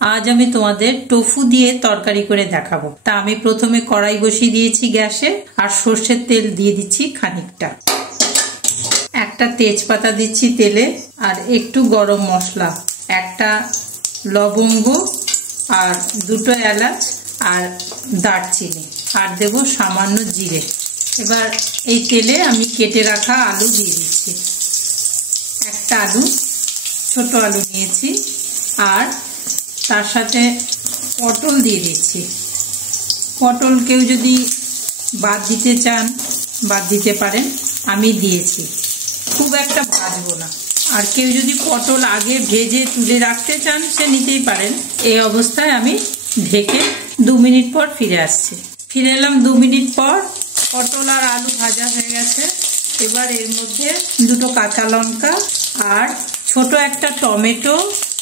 আজ আমি তোমাদের টোফু দিয়ে তরকারি করে দেখাবো। তা আমি প্রথমে কড়াই বসিয়ে দিয়েছি গ্যাসে, আর সর্ষের তেল দিয়ে দিচ্ছি খানিকটা। একটা তেজপাতা দিচ্ছি তেলে, আর একটু গরম মশলা, একটা লবঙ্গ, আর দুটো এলাচ, আর দারচিনি, আর দেব সামান্য জিরে। এবার এই তেলে আমি কেটে রাখা আলু দিয়ে দিচ্ছি। একটা আলু, ছোট আলু নিয়েছি, আর তার সাথে পটল দিয়ে দিচ্ছি। পটল কেউ যদি বাদ দিতে চান বাদ দিতে পারেন, আমি দিয়েছি। খুব একটা ভাজবো না, আর কেউ যদি পটল আগে ভেজে তুলে রাখতে চান সে নিতেই পারেন। এই অবস্থায় আমি ঢেকে 2 মিনিট পর ফিরে আসছি। ফিরে এলাম 2 মিনিট পর। পটল আর আলু ভাজা হয়ে গেছে। এবার এর মধ্যে দুটো কাঁচা লঙ্কা, আর ছোট একটা টমেটো,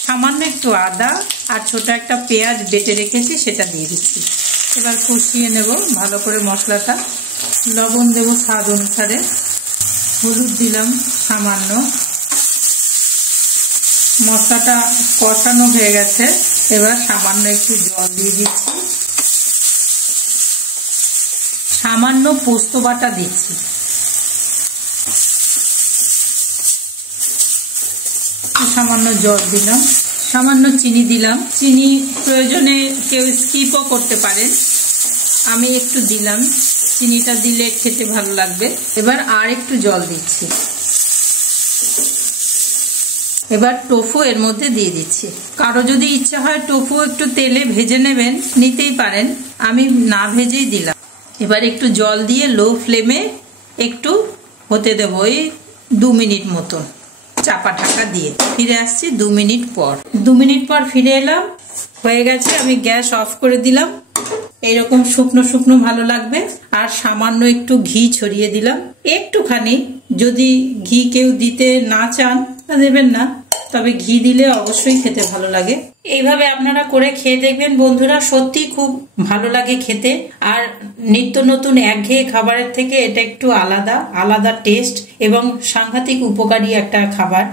সামান্য একটু আদা, আর ছোট একটা পেঁয়াজ বেটে রেখেছি, সেটা দিয়ে দিচ্ছি। এবার কষিয়ে নেব ভালো করে মশলাটা। লবণ দেব স্বাদ অনুসারে, হলুদ দিলাম সামান্য। মশলাটা কষানো হয়ে গেছে, এবার সামান্য একটু জল দিয়ে দিচ্ছি। সামান্য পোস্ত বাটা দিচ্ছি। সামান্য জল দিলাম, সামান্য চিনি দিলাম। চিনি প্রয়োজনে কেউ স্কিপও করতে পারেন, আমি একটু দিলাম। চিনিটা দিলে খেতে ভালো লাগবে। এবার আর একটু জল দিচ্ছি। এবার টোফু এর মধ্যে দিয়ে দিচ্ছি। কারো যদি ইচ্ছা হয় টোফু একটু তেলে ভেজে নেবেন, নিতেই পারেন, আমি না ভেজেই দিলাম। এবার একটু জল দিয়ে লো ফ্লেমে একটু হতে দেব, ওই 2 মিনিট মতো চাপা ঢাকা দিয়ে। ফিরে আসছি 2 মিনিট পর। 2 মিনিট পর ফিরে এলাম, হয়ে গেছে। আমি গ্যাস অফ করে দিলাম। এইরকম শুকনো শুকনো ভালো লাগবে। আর সামান্য একটু ঘি ছড়িয়ে দিলাম, একটুখানি। যদি ঘি কেউ দিতে না চান তা দেবেন না, তবে ঘি দিলে অবশ্যই খেতে ভালো লাগে। এইভাবে আপনারা করে খেয়ে দেখবেন বন্ধুরা, সত্যি খুব ভালো লাগে খেতে। আর নিত্য নতুন একঘেয়ে খাবারের থেকে এটা একটু আলাদা টেস্ট, এবং সাংঘাতিক উপকারী একটা খাবার।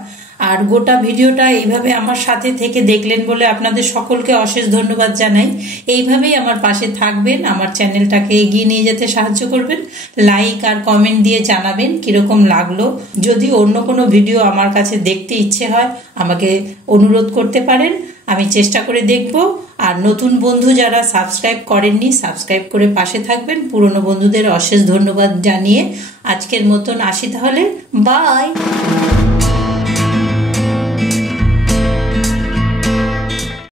আর গোটা ভিডিওটা এইভাবে আমার সাথে থেকে দেখলেন বলে আপনাদের সকলকে অশেষ ধন্যবাদ জানাই। এইভাবেই আমার পাশে থাকবেন, আমার চ্যানেলটাকে এগিয়ে নিয়ে যেতে সাহায্য করবেন। লাইক আর কমেন্ট দিয়ে জানাবেন কিরকম লাগলো। যদি অন্য কোনো ভিডিও আমার কাছে দেখতে ইচ্ছে হয় আমাকে অনুরোধ করতে পারেন, আমি চেষ্টা করে দেখব। আর নতুন বন্ধু যারা সাবস্ক্রাইব করেননি, সাবস্ক্রাইব করে পাশে থাকবেন। পুরনো বন্ধুদের অশেষ ধন্যবাদ জানিয়ে আজকের মতন আসি তাহলে। বাই।